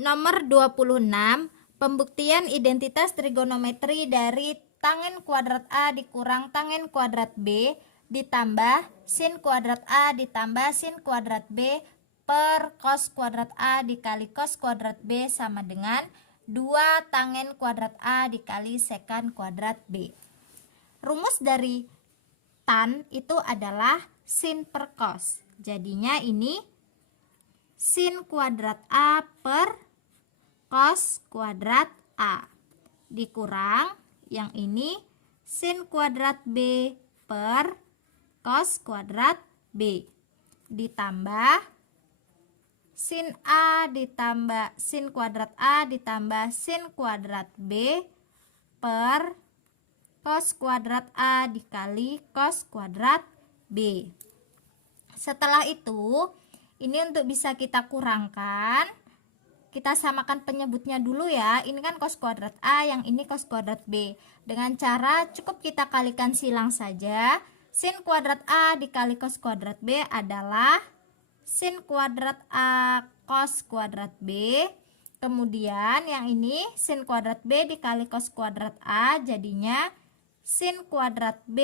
Nomor 26, pembuktian identitas trigonometri dari tangen kuadrat A dikurang tangen kuadrat B ditambah sin kuadrat A ditambah sin kuadrat B per cos kuadrat A dikali cos kuadrat B sama dengan 2 tangen kuadrat A dikali sekan kuadrat B. Rumus dari tan itu adalah sin per cos. Jadinya ini sin kuadrat A per cos kuadrat A dikurang yang ini sin kuadrat B per cos kuadrat B ditambah sin A ditambah sin kuadrat A ditambah sin kuadrat B per cos kuadrat A dikali cos kuadrat B. Setelah itu, ini untuk bisa kita kurangkan, kita samakan penyebutnya dulu ya. Ini kan cos kuadrat A, yang ini cos kuadrat B. Dengan cara cukup kita kalikan silang saja. Sin kuadrat A dikali cos kuadrat B adalah sin kuadrat A cos kuadrat B. Kemudian yang ini sin kuadrat B dikali cos kuadrat A, jadinya sin kuadrat B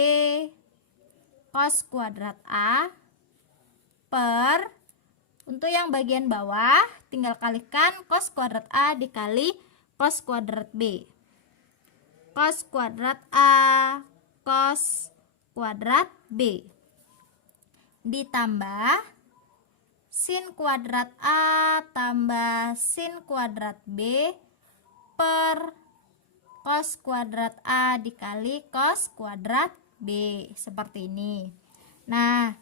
cos kuadrat A per, untuk yang bagian bawah tinggal kalikan cos kuadrat A dikali cos kuadrat B. Cos kuadrat A cos kuadrat B ditambah sin kuadrat A tambah sin kuadrat B per cos kuadrat A dikali cos kuadrat B, seperti ini. Nah,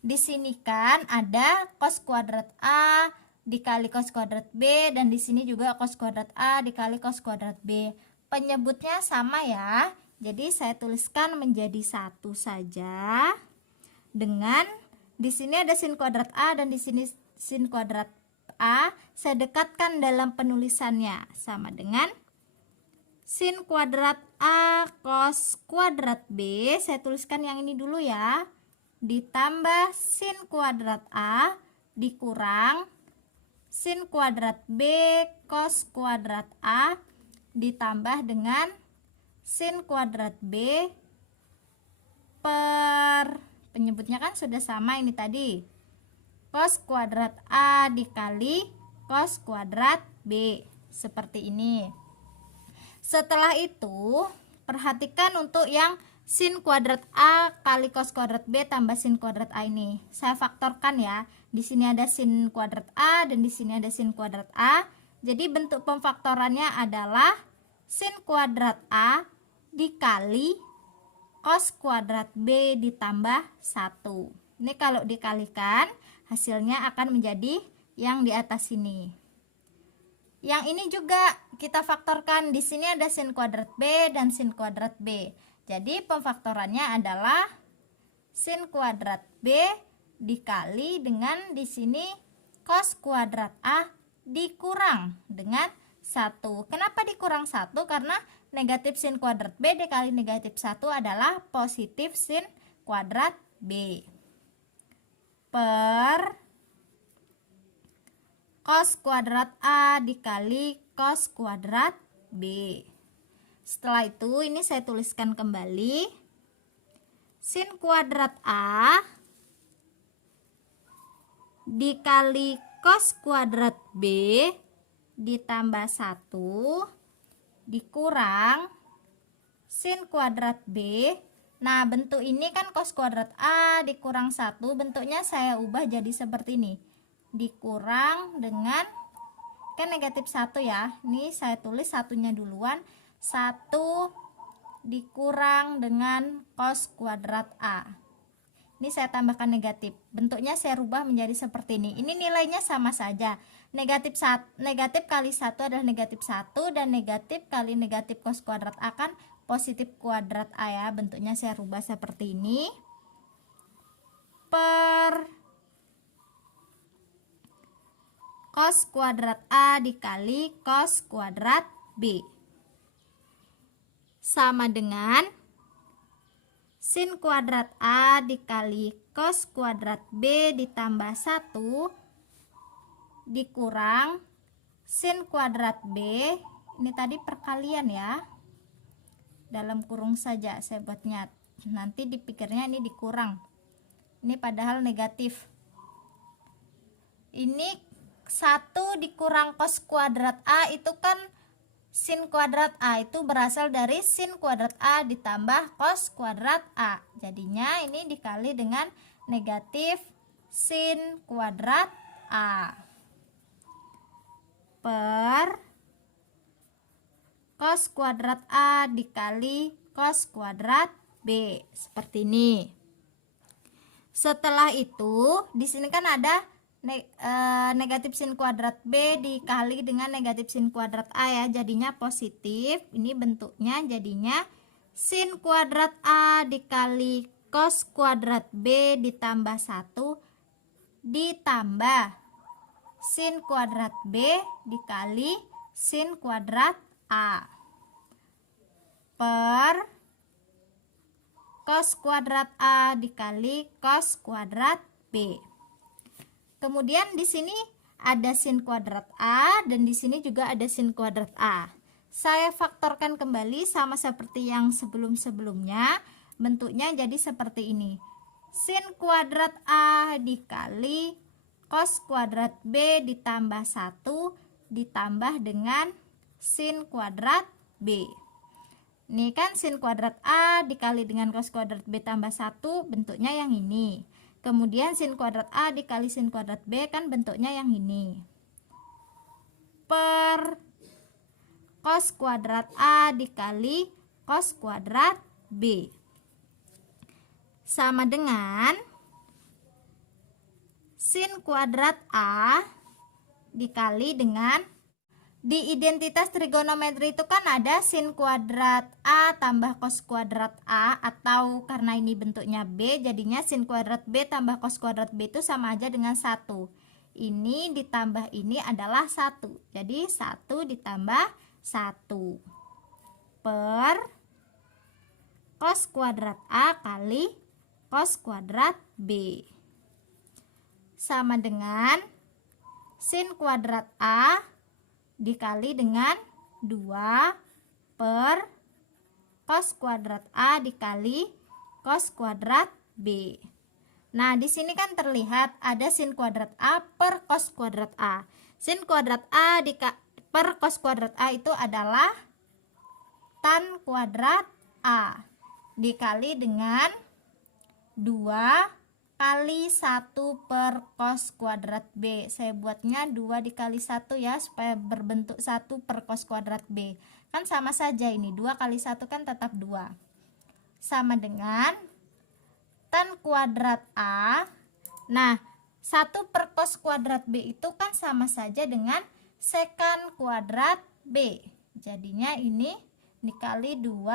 di sini kan ada cos kuadrat A dikali cos kuadrat B, dan di sini juga cos kuadrat A dikali cos kuadrat B. Penyebutnya sama ya. Jadi saya tuliskan menjadi satu saja. Dengan di sini ada sin kuadrat A dan di sini sin kuadrat A, saya dekatkan dalam penulisannya sama dengan sin kuadrat A cos kuadrat B. Saya tuliskan yang ini dulu ya. Ditambah sin kuadrat A dikurang sin kuadrat B cos kuadrat A ditambah dengan sin kuadrat B per, penyebutnya kan sudah sama ini tadi, cos kuadrat A dikali cos kuadrat B, seperti ini. Setelah itu perhatikan untuk yang sin kuadrat A kali cos kuadrat B tambah sin kuadrat A ini. Saya faktorkan ya. Di sini ada sin kuadrat A dan di sini ada sin kuadrat A. Jadi bentuk pemfaktorannya adalah sin kuadrat A dikali cos kuadrat B ditambah 1. Ini kalau dikalikan hasilnya akan menjadi yang di atas sini. Yang ini juga kita faktorkan. Di sini ada sin kuadrat B dan sin kuadrat B. Jadi pemfaktorannya adalah sin kuadrat B dikali dengan di sini cos kuadrat A dikurang dengan 1. Kenapa dikurang 1? Karena negatif sin kuadrat B dikali negatif 1 adalah positif sin kuadrat B. Per cos kuadrat A dikali cos kuadrat B. Setelah itu ini saya tuliskan kembali sin kuadrat A dikali cos kuadrat B ditambah 1 dikurang sin kuadrat B. Nah, bentuk ini kan cos kuadrat A dikurang 1, bentuknya saya ubah jadi seperti ini. Dikurang dengan, kan negatif 1 ya. Ini saya tulis satunya duluan. 1 dikurang dengan cos kuadrat A. Ini saya tambahkan negatif. Bentuknya saya rubah menjadi seperti ini. Ini nilainya sama saja. Negatif kali 1 adalah negatif 1 dan negatif kali negatif cos kuadrat A kan positif kuadrat A ya. Bentuknya saya rubah seperti ini. Per cos kuadrat A dikali cos kuadrat B sama dengan sin kuadrat A dikali cos kuadrat B ditambah 1 dikurang sin kuadrat B, ini tadi perkalian ya, dalam kurung saja saya buatnya, nanti dipikirnya ini dikurang, ini padahal negatif. Ini 1 dikurang cos kuadrat A itu kan sin kuadrat A, itu berasal dari sin kuadrat A ditambah cos kuadrat A, jadinya ini dikali dengan negatif sin kuadrat A per cos kuadrat A dikali cos kuadrat B, seperti ini. Setelah itu di sini kan ada negatif sin kuadrat B dikali dengan negatif sin kuadrat A ya, jadinya positif. Ini bentuknya jadinya sin kuadrat A dikali cos kuadrat B ditambah 1 ditambah sin kuadrat B dikali sin kuadrat A per cos kuadrat A dikali cos kuadrat B. Kemudian di sini ada sin kuadrat A dan di sini juga ada sin kuadrat A. Saya faktorkan kembali sama seperti yang sebelum-sebelumnya. Bentuknya jadi seperti ini. Sin kuadrat A dikali cos kuadrat B ditambah 1 ditambah dengan sin kuadrat B. Ini kan sin kuadrat A dikali dengan cos kuadrat B tambah 1, bentuknya yang ini. Kemudian sin kuadrat A dikali sin kuadrat B kan bentuknya yang ini. Per cos kuadrat A dikali cos kuadrat B. Sama dengan sin kuadrat A dikali dengan, di identitas trigonometri itu kan ada sin kuadrat A tambah cos kuadrat A, atau karena ini bentuknya B jadinya sin kuadrat B tambah cos kuadrat B itu sama aja dengan 1. Ini ditambah ini adalah 1. Jadi 1 ditambah 1 per cos kuadrat A kali cos kuadrat B. Sama dengan sin kuadrat A dikali dengan 2 per cos kuadrat A dikali cos kuadrat B. Nah, di sini kan terlihat ada sin kuadrat A per cos kuadrat A. Sin kuadrat A per cos kuadrat A itu adalah tan kuadrat A dikali dengan 2 kali 1 per cos kuadrat B. Saya buatnya 2 dikali 1 ya, supaya berbentuk 1 per cos kuadrat B. Kan sama saja ini, 2 kali 1 kan tetap 2. Sama dengan tan kuadrat A. Nah, 1 per cos kuadrat B itu kan sama saja dengan sekan kuadrat B. Jadinya ini dikali 2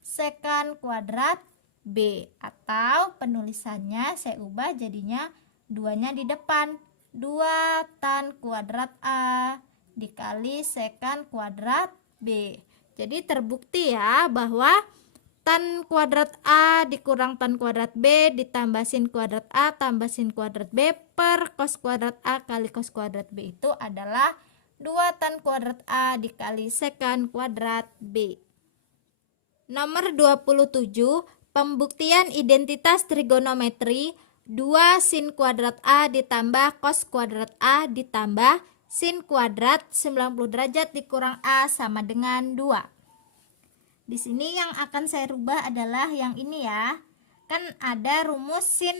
sekan kuadrat B, atau penulisannya saya ubah jadinya 2-nya di depan, 2 tan kuadrat A dikali sekan kuadrat B. Jadi terbukti ya bahwa tan kuadrat A dikurang tan kuadrat B ditambah sin kuadrat A tambah sin kuadrat B per cos kuadrat A kali cos kuadrat B itu adalah 2 tan kuadrat A dikali sekan kuadrat B. Nomor 27, pembuktian identitas trigonometri 2 sin kuadrat A ditambah cos kuadrat A ditambah sin kuadrat 90 derajat dikurang A sama dengan 2. Di sini yang akan saya rubah adalah yang ini ya. Kan ada rumus sin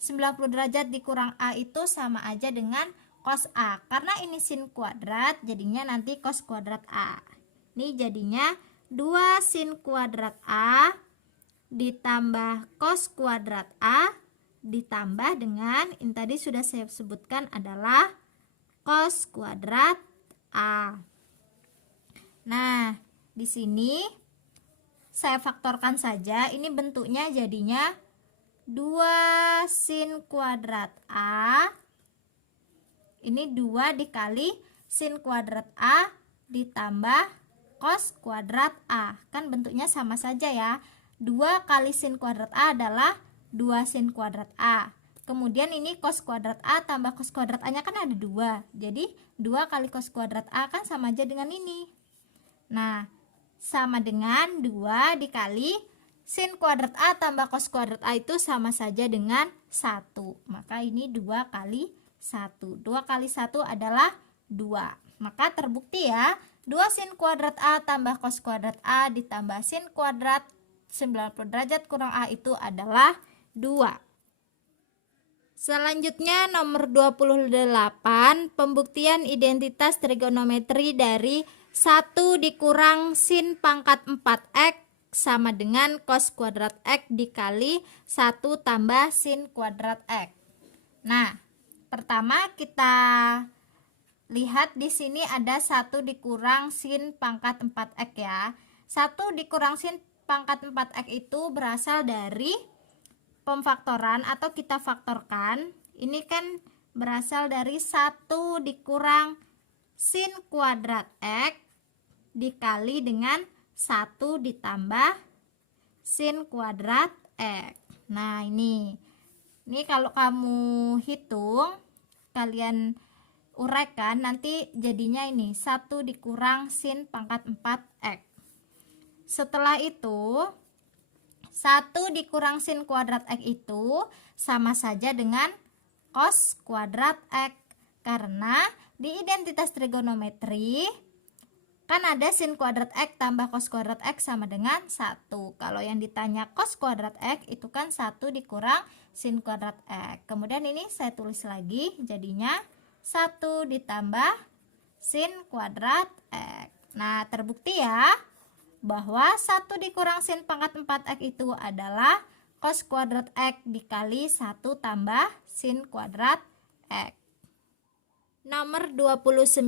90 derajat dikurang A itu sama aja dengan cos A. Karena ini sin kuadrat jadinya nanti cos kuadrat A. Ini jadinya 2 sin kuadrat A ditambah cos kuadrat A ditambah dengan ini tadi sudah saya sebutkan adalah cos kuadrat A. Nah, di sini saya faktorkan saja. Ini bentuknya jadinya 2 sin kuadrat A. Ini 2 dikali sin kuadrat A ditambah cos kuadrat A. Kan bentuknya sama saja ya. 2 kali sin kuadrat A adalah 2 sin kuadrat A. Kemudian ini cos kuadrat A tambah cos kuadrat A nya kan ada 2. Jadi 2 kali cos kuadrat A kan sama aja dengan ini. Nah, sama dengan 2 dikali sin kuadrat A tambah cos kuadrat A itu sama saja dengan 1. Maka ini 2 kali 1. 2 kali 1 adalah 2. Maka terbukti ya, 2 sin kuadrat A tambah cos kuadrat A ditambah sin kuadrat 90 derajat kurang A itu adalah 2. Selanjutnya nomor 28, pembuktian identitas trigonometri dari 1 dikurang sin pangkat 4x sama dengan cos kuadrat x dikali 1 tambah sin kuadrat x. Nah, pertama kita lihat di sini ada 1 dikurang sin pangkat 4x ya. 1 dikurang sin pangkat 4x itu berasal dari pemfaktoran atau kita faktorkan. Ini kan berasal dari 1 dikurang sin kuadrat x dikali dengan 1 ditambah sin kuadrat x. Nah, ini kalau kamu hitung, kalian uraikan, nanti jadinya ini 1 dikurang sin pangkat 4x. Setelah itu 1 dikurang sin kuadrat x itu sama saja dengan cos kuadrat x. Karena di identitas trigonometri kan ada sin kuadrat x tambah cos kuadrat x sama dengan 1. Kalau yang ditanya cos kuadrat x itu kan 1 dikurang sin kuadrat x. Kemudian ini saya tulis lagi, jadinya 1 ditambah sin kuadrat x. Nah, terbukti ya bahwa 1 dikurang sin pangkat 4x itu adalah cos kuadrat x dikali 1 tambah sin kuadrat x. Nomor 29,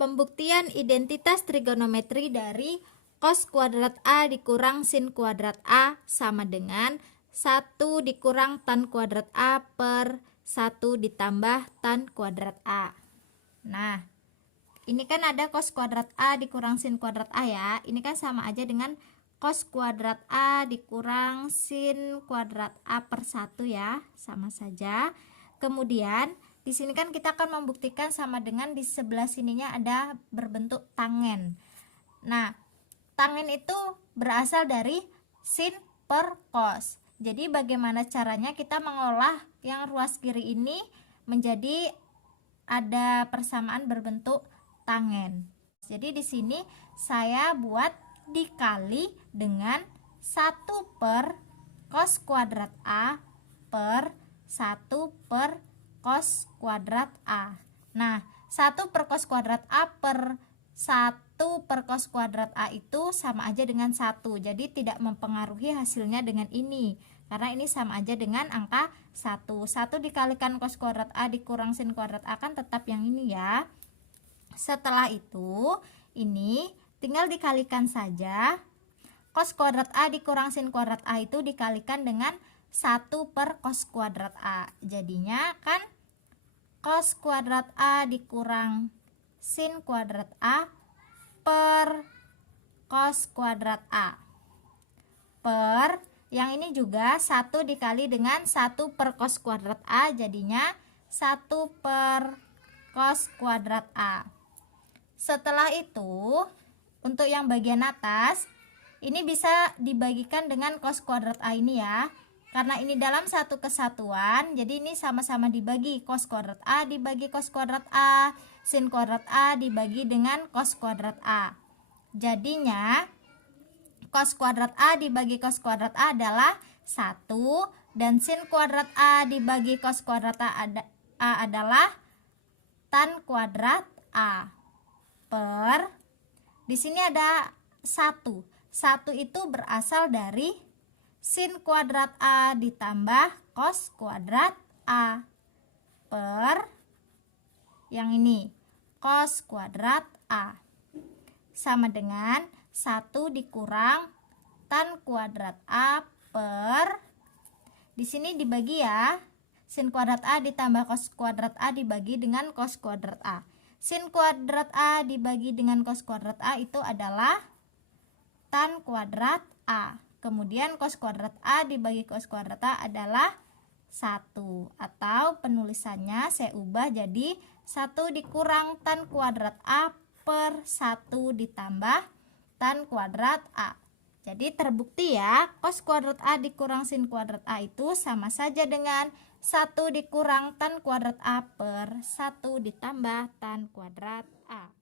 pembuktian identitas trigonometri dari cos kuadrat A dikurang sin kuadrat A sama dengan 1 dikurang tan kuadrat A per 1 ditambah tan kuadrat A. Nah, ini kan ada cos kuadrat A dikurang sin kuadrat A ya. Ini kan sama aja dengan cos kuadrat A dikurang sin kuadrat A per 1 ya. Sama saja. Kemudian di sini kan kita akan membuktikan sama dengan di sebelah sininya ada berbentuk tangen. Nah, tangen itu berasal dari sin per cos. Jadi bagaimana caranya kita mengolah yang ruas kiri ini menjadi ada persamaan berbentuk tangen. Jadi di sini saya buat dikali dengan 1 per cos kuadrat A per 1 per cos kuadrat A. Nah, 1 per cos kuadrat A per 1 per cos kuadrat A itu sama aja dengan 1. Jadi tidak mempengaruhi hasilnya dengan ini. Karena ini sama aja dengan angka 1. 1 dikalikan cos kuadrat A dikurang sin kuadrat A kan tetap yang ini ya. Setelah itu, ini tinggal dikalikan saja. Cos kuadrat A dikurang sin kuadrat A itu dikalikan dengan 1 per cos kuadrat A. Jadinya kan cos kuadrat A dikurang sin kuadrat A per cos kuadrat A. Per, yang ini juga 1 dikali dengan 1 per cos kuadrat A, jadinya 1 per cos kuadrat A. Setelah itu, untuk yang bagian atas, ini bisa dibagikan dengan cos kuadrat A ini ya. Karena ini dalam satu kesatuan, jadi ini sama-sama dibagi. Cos kuadrat A dibagi cos kuadrat A, sin kuadrat A dibagi dengan cos kuadrat A. Jadinya, cos kuadrat A dibagi cos kuadrat A adalah 1, dan sin kuadrat A dibagi cos kuadrat A adalah tan kuadrat A. Per, di sini ada 1. 1 itu berasal dari sin kuadrat A ditambah cos kuadrat A per yang ini cos kuadrat A sama dengan 1 dikurang tan kuadrat A per, di sini dibagi ya, sin kuadrat A ditambah cos kuadrat A dibagi dengan cos kuadrat A. Sin kuadrat A dibagi dengan cos kuadrat A itu adalah tan kuadrat A. Kemudian cos kuadrat A dibagi cos kuadrat A adalah 1. Atau penulisannya saya ubah jadi 1 dikurang tan kuadrat A per 1 ditambah tan kuadrat A. Jadi terbukti ya, cos kuadrat A dikurang sin kuadrat A itu sama saja dengan 1 dikurang tan kuadrat A per 1 ditambah tan kuadrat A.